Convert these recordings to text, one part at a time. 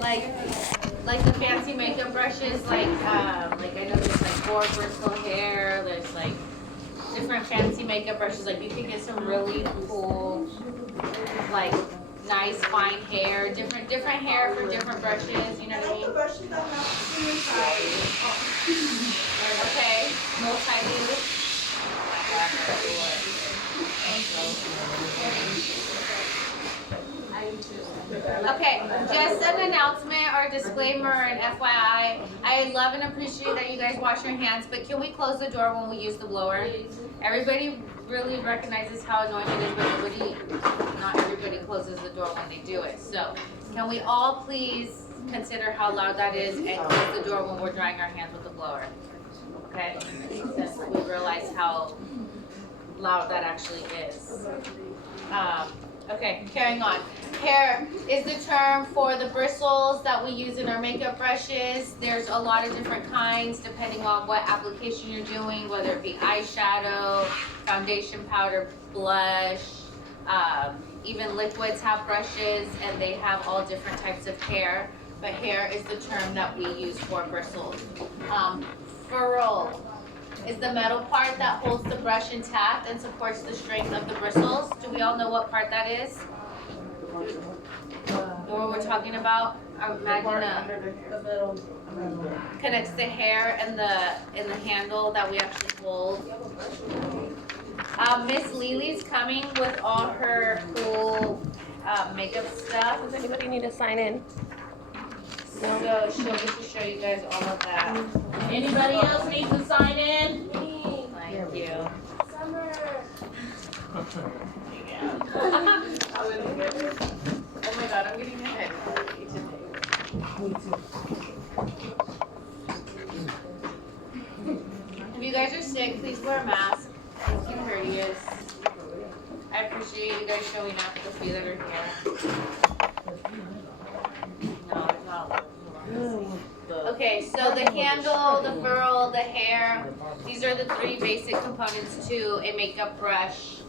Like the fancy makeup brushes, like I know there's like for bristle hair, there's like different fancy makeup brushes. Like you can get some really cool, like nice fine hair, different hair for different brushes. You know what I mean? Brushes that have Okay, multi-use. Okay, just an announcement or disclaimer and FYI. I love and appreciate that you guys wash your hands, but can we close the door when we use the blower? Everybody really recognizes how annoying it is, but not everybody closes the door when they do it. So, can we all please consider how loud that is and close the door when we're drying our hands with the blower? Okay, since we realize how loud that actually is. Okay, carrying on. Hair is the term for the bristles that we use in our makeup brushes. There's a lot of different kinds depending on what application you're doing, whether it be eyeshadow, foundation powder, blush, even liquids have brushes, and they have all different types of hair. But hair is the term that we use for bristles. Ferrule is the metal part that holds the brush intact and supports the strength of the bristles. Do we all know what part that is? What we're talking about? Imagine connects the hair and the handle that we actually hold. Miss Lily's coming with all her cool makeup stuff. Does anybody need to sign in? So she'll get to show you guys all of that. Anybody else need to sign in? Thank you. Summer. Oh my god, I'm getting ahead. If you guys are sick, please wear a mask. Please be courteous. I appreciate you guys showing up for the few that are here. No, it's not. Okay, so the handle, the ferrule, the hair, these are the three basic components to a makeup brush.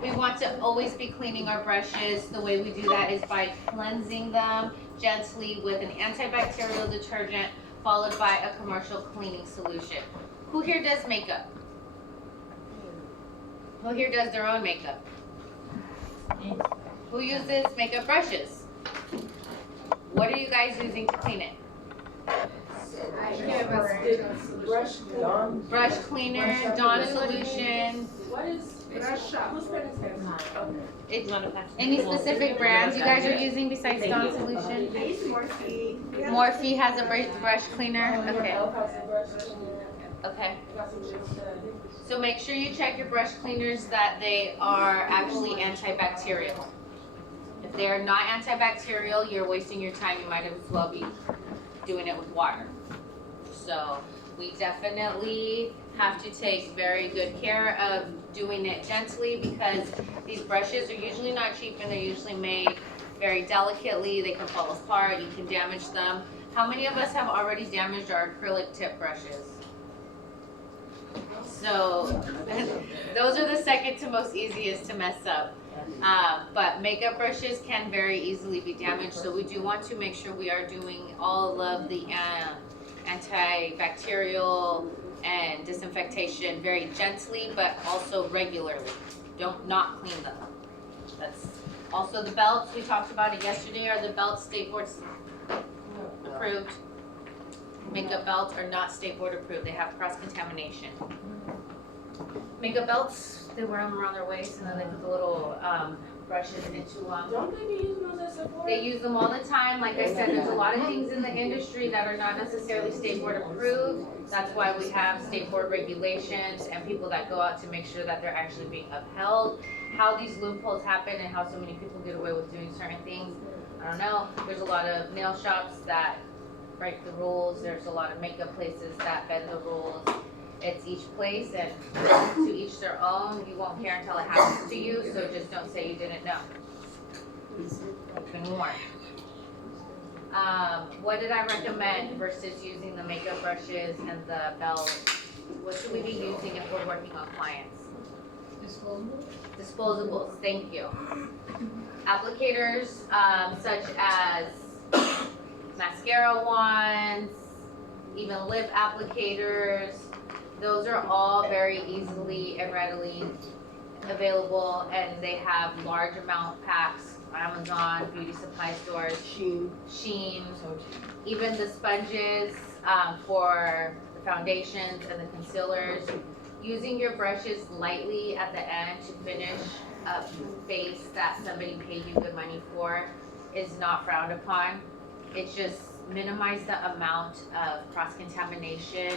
We want to always be cleaning our brushes. The way we do that is by cleansing them gently with an antibacterial detergent followed by a commercial cleaning solution. Who here does makeup? Who here does their own makeup? Who uses makeup brushes? What are you guys using to clean it? Brush cleaner, Dawn solution. What is brush shop? Who's It's any specific brands you guys are using besides Dawn solution? I use Morphe. Morphe has a brush cleaner. Okay. Okay. So make sure you check your brush cleaners that they are actually antibacterial. If they are not antibacterial, you're wasting your time. You might as well be doing it with water. So we definitely have to take very good care of doing it gently because these brushes are usually not cheap and they're usually made very delicately. They can fall apart, you can damage them. How many of us have already damaged our acrylic tip brushes? So those are the second to most easiest to mess up. But makeup brushes can very easily be damaged, so we do want to make sure we are doing all of the antibacterial and disinfectation very gently, but also regularly. Don't not clean them. That's also the belts. We talked about it yesterday. Are the belts State Board approved? Makeup belts are not State Board approved. They have cross-contamination. Makeup belts, they wear them around their waist and then they put the little brushes into them. Don't they be using those as support? They use them all the time. Like I said, there's a lot of things in the industry that are not necessarily State Board approved. That's why we have State Board regulations and people that go out to make sure that they're actually being upheld. How these loopholes happen and how so many people get away with doing certain things, I don't know. There's a lot of nail shops that break the rules. There's a lot of makeup places that bend the rules. It's each place and to each their own. You won't care until it happens to you, so just don't say you didn't know. You've been warned. What did I recommend versus using the makeup brushes and the belts? What should we be using if we're working on clients? Disposables, thank you. Applicators such as mascara wands, even lip applicators. Those are all very easily and readily available, and they have large amount packs. Amazon, beauty supply stores, Sheen, even the sponges for the foundations and the concealers. Using your brushes lightly at the end to finish a face that somebody paid you good money for is not frowned upon. It's just minimize the amount of cross-contamination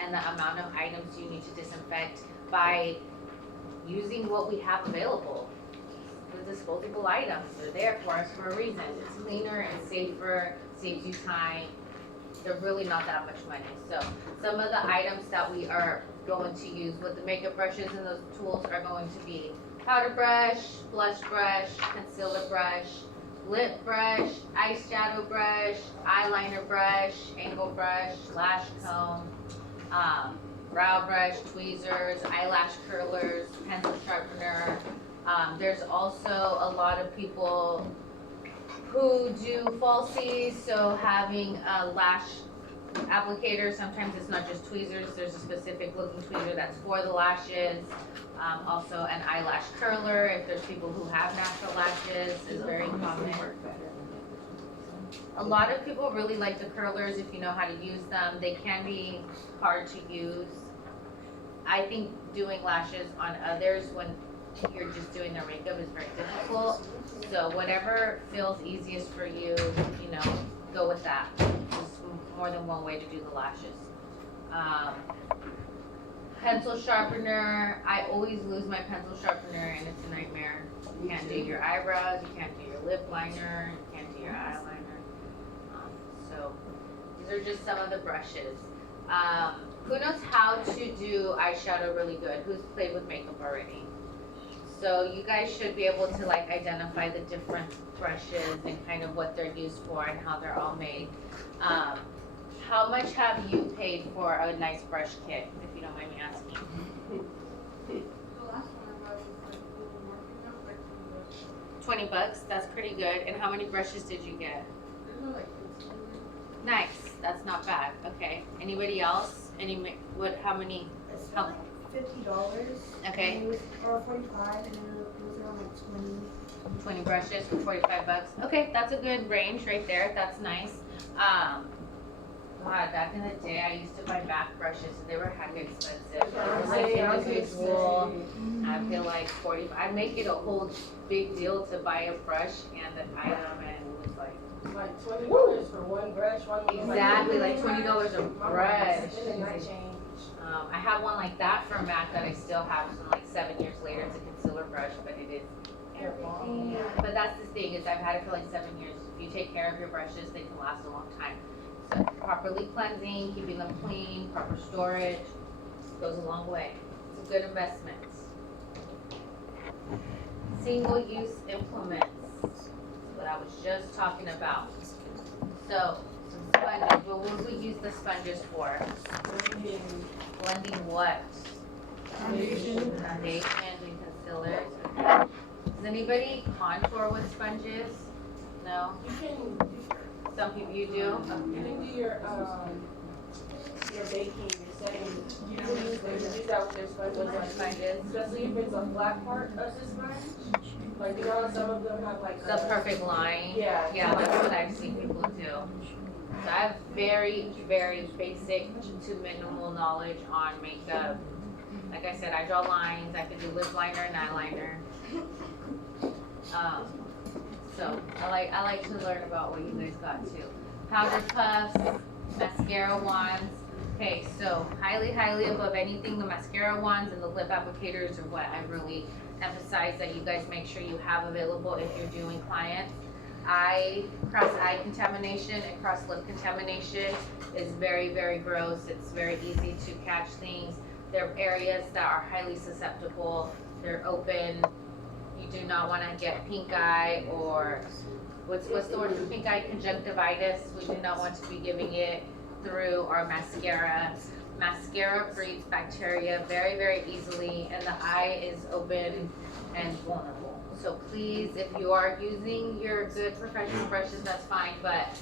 and the amount of items you need to disinfect by using what we have available. The disposable items, they're there for us for a reason. It's cleaner and safer, saves you time. They're really not that much money. So some of the items that we are going to use with the makeup brushes and those tools are going to be powder brush, blush brush, concealer brush, lip brush, eyeshadow brush, eyeliner brush, angle brush, lash comb, brow brush, tweezers, eyelash curlers, pencil sharpener. There's also a lot of people who do falsies, so having a lash applicator, sometimes it's not just tweezers, there's a specific looking tweezer that's for the lashes. Also an eyelash curler, if there's people who have natural lashes, is very common. A lot of people really like the curlers if you know how to use them. They can be hard to use. I think doing lashes on others when you're just doing their makeup is very difficult. So whatever feels easiest for you, you know, go with that. There's more than one way to do the lashes. Pencil sharpener, I always lose my pencil sharpener and it's a nightmare. You can't do your eyebrows, you can't do your lip liner, you can't do your eyeliner. So these are just some of the brushes. Who knows how to do eyeshadow really good? Who's played with makeup already? So you guys should be able to like identify the different brushes and kind of what they're used for and how they're all made. How much have you paid for a nice brush kit, if you don't mind me asking? The last one I bought was like a little more, like $20, that's pretty good. And how many brushes did you get? they're like 15. Nice, that's not bad. Okay. Anybody else? How many? It's How- like $50. Okay. And it was, or 45, and then it was around like 20. 20 brushes for $45. Okay, that's a good range right there. That's nice. God, back in the day, I used to buy back brushes, and they were heck expensive. It was like individual. I feel like 40. I make it a whole big deal to buy a brush and an item, and it was like Like $20 for one brush, one was exactly like $20 a brush. And I change. I have one like that from MAC that I still have from like 7 years later. It's a concealer brush, but it is everything. But that's the thing is I've had it for like 7 years. If you take care of your brushes, they can last a long time. So properly cleansing, keeping them clean, proper storage goes a long way. It's a good investment. Single-use implements. That's what I was just talking about. So some sponges. What would we use the sponges for? Blending what? Foundation. Foundation and concealers. Does anybody contour with sponges? No? You can Some people you do? you can do your baking, your setting. You can use that with their sponges. With their sponges? Especially if it's a flat part of the sponge. Like, you know, some of them have like The perfect line? Yeah. Yeah, that's what I've seen people do. So I have very, very basic to minimal knowledge on makeup. Like I said, I draw lines, I can do lip liner and eyeliner. So I like to learn about what you guys got too. Powder puffs, mascara wands. Okay, so highly, highly above anything, the mascara wands and the lip applicators are what I really emphasize that you guys make sure you have available if you're doing clients. Cross eye contamination and cross lip contamination is very, very gross. It's very easy to catch things. There are areas that are highly susceptible. They're open. You do not want to get pink eye or what's the word for pink eye? Conjunctivitis. We do not want to be giving it through our mascara. Mascara breeds bacteria very, very easily, and the eye is open and vulnerable. So please, if you are using your good professional brushes, that's fine, but